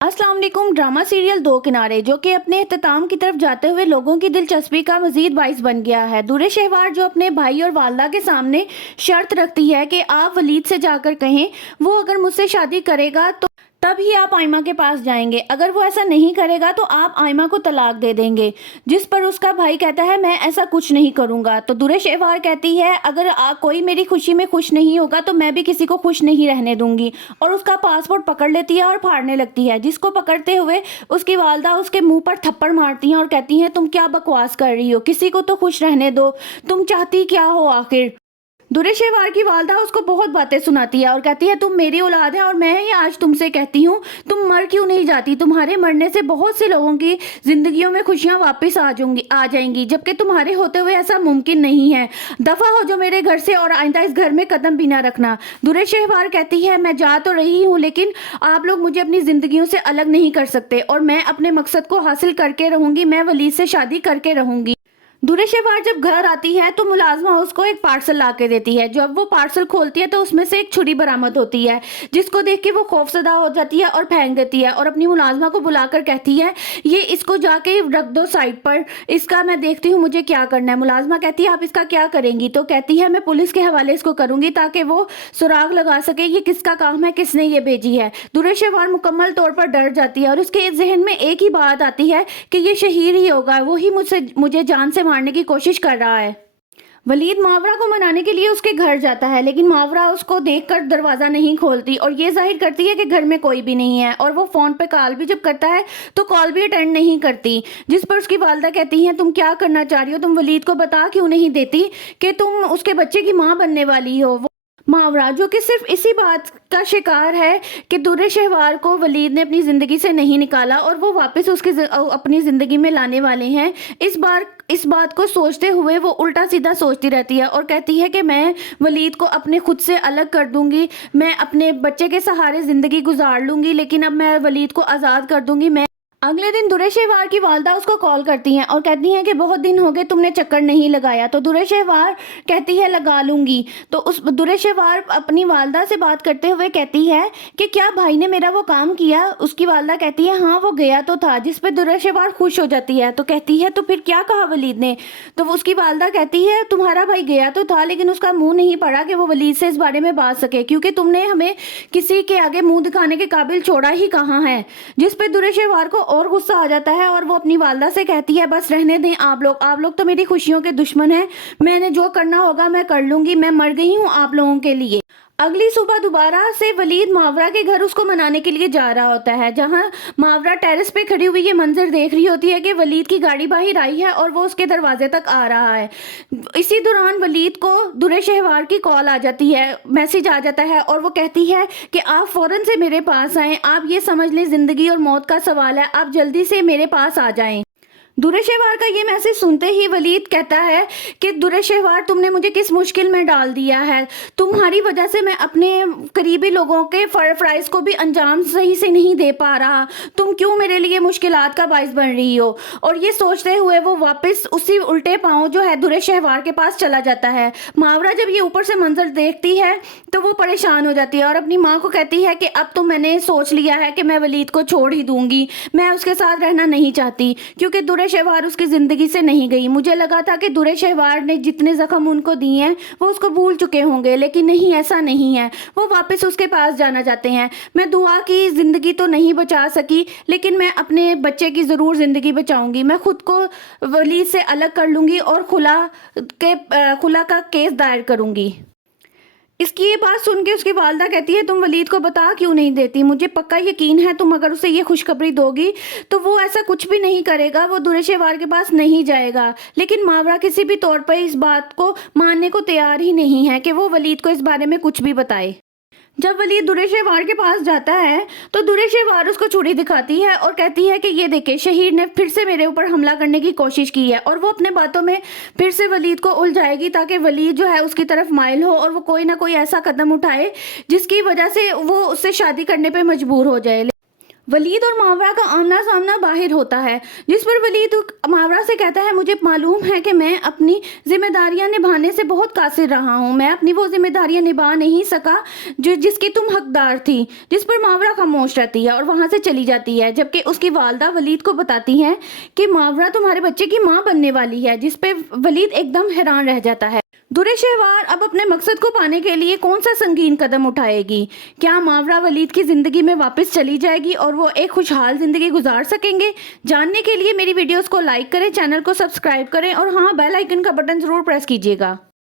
अस्सलाम वालेकुम। Drama serial दो किनारे जो कि अपने इख्तिताम की तरफ जाते हुए लोगों की दिलचस्पी का मजीद बाइस बन गया है। दूरे शहवार जो अपने भाई और वालदा के सामने शर्त रखती है कि आप वलीद से जाकर कहें वो अगर मुझसे शादी करेगा तो तभी आप आयमा के पास जाएंगे, अगर वो ऐसा नहीं करेगा तो आप आयमा को तलाक दे देंगे। जिस पर उसका भाई कहता है मैं ऐसा कुछ नहीं करूंगा। तो दूरे शहवार कहती है अगर कोई मेरी खुशी में खुश नहीं होगा तो मैं भी किसी को खुश नहीं रहने दूंगी, और उसका पासपोर्ट पकड़ लेती है और फाड़ने लगती है, जिसको पकड़ते हुए उसकी वालदा उसके मुंह पर थप्पड़ मारती हैं और कहती हैं तुम क्या बकवास कर रही हो, किसी को तो खुश रहने दो, तुम चाहती क्या हो आखिर। दूरे शहवार की वालदा उसको बहुत बातें सुनाती है और कहती है तुम मेरी औलाद है और मैं ही आज तुमसे कहती हूँ तुम मर क्यों नहीं जाती, तुम्हारे मरने से बहुत से लोगों की जिंदगियों में खुशियां वापस आ जाएंगी, जबकि तुम्हारे होते हुए ऐसा मुमकिन नहीं है। दफा हो जो मेरे घर से और आइंदा इस घर में कदम भी ना रखना। दूरे शहवार कहती है मैं जा तो रही हूँ लेकिन आप लोग मुझे अपनी जिंदगियों से अलग नहीं कर सकते और मैं अपने मकसद को हासिल करके रहूंगी, मैं वलीद से शादी करके रहूंगी। दूरे शहवार जब घर आती है तो मुलाजमा उसको एक पार्सल ला के देती है। जब वो पार्सल खोलती है तो उसमें से एक छुरी बरामद होती है, जिसको देख के वो खौफजदा हो जाती है और फेंक देती है और अपनी मुलाजमा को बुलाकर कहती है ये इसको जाके रख दो साइड पर, इसका मैं देखती हूँ मुझे क्या करना है। मुलाजमा कहती है आप इसका क्या करेंगी? तो कहती है मैं पुलिस के हवाले इसको करूंगी ताकि वो सुराग लगा सके ये किसका काम है, किसने ये भेजी है। दूरे शहवार मुकम्मल तौर पर डर जाती है और उसके जहन में एक ही बात आती है कि ये शहीर ही होगा, वही मुझे जान से मारने की कोशिश कर रहा है। वलीद मावरा को मनाने के लिए उसके घर जाता है लेकिन मावरा उसको देखकर दरवाज़ा नहीं खोलती और ये जाहिर करती है कि घर में कोई भी नहीं है, और वो फ़ोन पे कॉल भी जब करता है तो कॉल भी अटेंड नहीं करती। जिस पर उसकी वालदा कहती हैं तुम क्या करना चाह रही हो, तुम वलीद को बता क्यों नहीं देती कि तुम उसके बच्चे की माँ बनने वाली हो। मावरा जो कि सिर्फ इसी बात का शिकार है कि दूरे शहवार को वलीद ने अपनी ज़िंदगी से नहीं निकाला और वो वापस उसकी अपनी ज़िंदगी में लाने वाले हैं, इस बात को सोचते हुए वो उल्टा सीधा सोचती रहती है और कहती है कि मैं वलीद को अपने खुद से अलग कर दूंगी, मैं अपने बच्चे के सहारे ज़िंदगी गुजार लूंगी, लेकिन अब मैं वलीद को आज़ाद कर दूंगी। मैं अगले दिन दूरे शहवार की वालदा उसको कॉल करती हैं और कहती हैं कि बहुत दिन हो गए तुमने चक्कर नहीं लगाया। तो दूरे शहवार कहती है लगा लूंगी। तो उस दूरे शहवार अपनी वालदा से बात करते हुए कहती है कि क्या भाई ने मेरा वो काम किया? उसकी वालदा कहती है हाँ वो गया तो था, जिस पे दूरे शहवार खुश हो जाती है। तो कहती है तो फिर क्या कहा वलीद ने? तो उसकी वालदा कहती है तुम्हारा भाई गया तो था लेकिन उसका मुंह नहीं पड़ा कि वो वलीद से इस बारे में बात सके, क्योंकि तुमने हमें किसी के आगे मुंह दिखाने के काबिल छोड़ा ही कहाँ है। जिस पे दूरे शहवार को और गुस्सा आ जाता है और वो अपनी वालदा से कहती है बस रहने दें आप लोग तो मेरी खुशियों के दुश्मन हैं, मैंने जो करना होगा मैं कर लूंगी, मैं मर गई हूँ आप लोगों के लिए। अगली सुबह दोबारा से वलीद मावरा के घर उसको मनाने के लिए जा रहा होता है, जहां मावरा टेरेस पे खड़ी हुई ये मंजर देख रही होती है कि वलीद की गाड़ी बाहर आई है और वो उसके दरवाजे तक आ रहा है। इसी दौरान वलीद को दूरे शहवार की कॉल आ जाती है, मैसेज आ जाता है और वो कहती है कि आप फौरन से मेरे पास आएँ, आप ये समझ लें ज़िंदगी और मौत का सवाल है, आप जल्दी से मेरे पास आ जाएँ। दूरे शहवार का ये मैसेज सुनते ही वलीद कहता है कि दूरे शहवार तुमने मुझे किस मुश्किल में डाल दिया है, तुम्हारी वजह से मैं अपने करीबी लोगों के फरज़ को भी अंजाम सही से नहीं दे पा रहा, तुम क्यों मेरे लिए मुश्किलात का बाइस बन रही हो। और ये सोचते हुए वो वापस उसी उल्टे पाँव जो है दूरे शहवार के पास चला जाता है। मावरा जब ये ऊपर से मंजर देखती है तो वो परेशान हो जाती है और अपनी माँ को कहती है कि अब तो मैंने सोच लिया है कि मैं वलीद को छोड़ ही दूंगी, मैं उसके साथ रहना नहीं चाहती, क्योंकि दूरे शहवार उसकी ज़िंदगी से नहीं गई। मुझे लगा था कि दूरे शहवार ने जितने ज़ख्म उनको दिए हैं वो उसको भूल चुके होंगे, लेकिन नहीं, ऐसा नहीं है, वो वापस उसके पास जाना चाहते हैं। मैं दुआ की ज़िंदगी तो नहीं बचा सकी लेकिन मैं अपने बच्चे की ज़रूर ज़िंदगी बचाऊंगी, मैं खुद को वलीद से अलग कर लूँगी और खुला का केस दायर करूँगी। इसकी ये बात सुन के उसकी वालदा कहती है तुम वलीद को बता क्यों नहीं देती, मुझे पक्का यकीन है तुम अगर उसे ये खुशखबरी दोगी तो वो ऐसा कुछ भी नहीं करेगा, वो दूरे शहवार के पास नहीं जाएगा। लेकिन मावरा किसी भी तौर पर इस बात को मानने को तैयार ही नहीं है कि वो वलीद को इस बारे में कुछ भी बताए। जब वलीद दूरे शहवार के पास जाता है तो दूरे शहवार उसको छुरी दिखाती है और कहती है कि ये देखे शहीद ने फिर से मेरे ऊपर हमला करने की कोशिश की है, और वो अपने बातों में फिर से वलीद को उलझाएगी ताकि वलीद जो है उसकी तरफ माइल हो और वो कोई ना कोई ऐसा कदम उठाए जिसकी वजह से वो उससे शादी करने पे मजबूर हो जाए। वलीद और मावरा का आमना सामना बाहर होता है, जिस पर वलीद मावरा से कहता है, मुझे मालूम है कि मैं अपनी जिम्मेदारियां निभाने से बहुत कासिर रहा हूं, मैं अपनी वो जिम्मेदारियां निभा नहीं सका जो जिसकी तुम हकदार थी। जिस पर मावरा खामोश रहती है और वहां से चली जाती है, जबकि उसकी वालदा वलीद को बताती है कि मावरा तुम्हारे बच्चे की माँ बनने वाली है, जिस पे वलीद एकदम हैरान रह जाता है। दुर्रे शहवार अब अपने मकसद को पाने के लिए कौन सा संगीन कदम उठाएगी? क्या मावरा वलीद की जिंदगी में वापस चली जाएगी और वो एक खुशहाल जिंदगी गुजार सकेंगे? जानने के लिए मेरी वीडियोस को लाइक करें, चैनल को सब्सक्राइब करें और हाँ, बेल आइकन का बटन जरूर प्रेस कीजिएगा।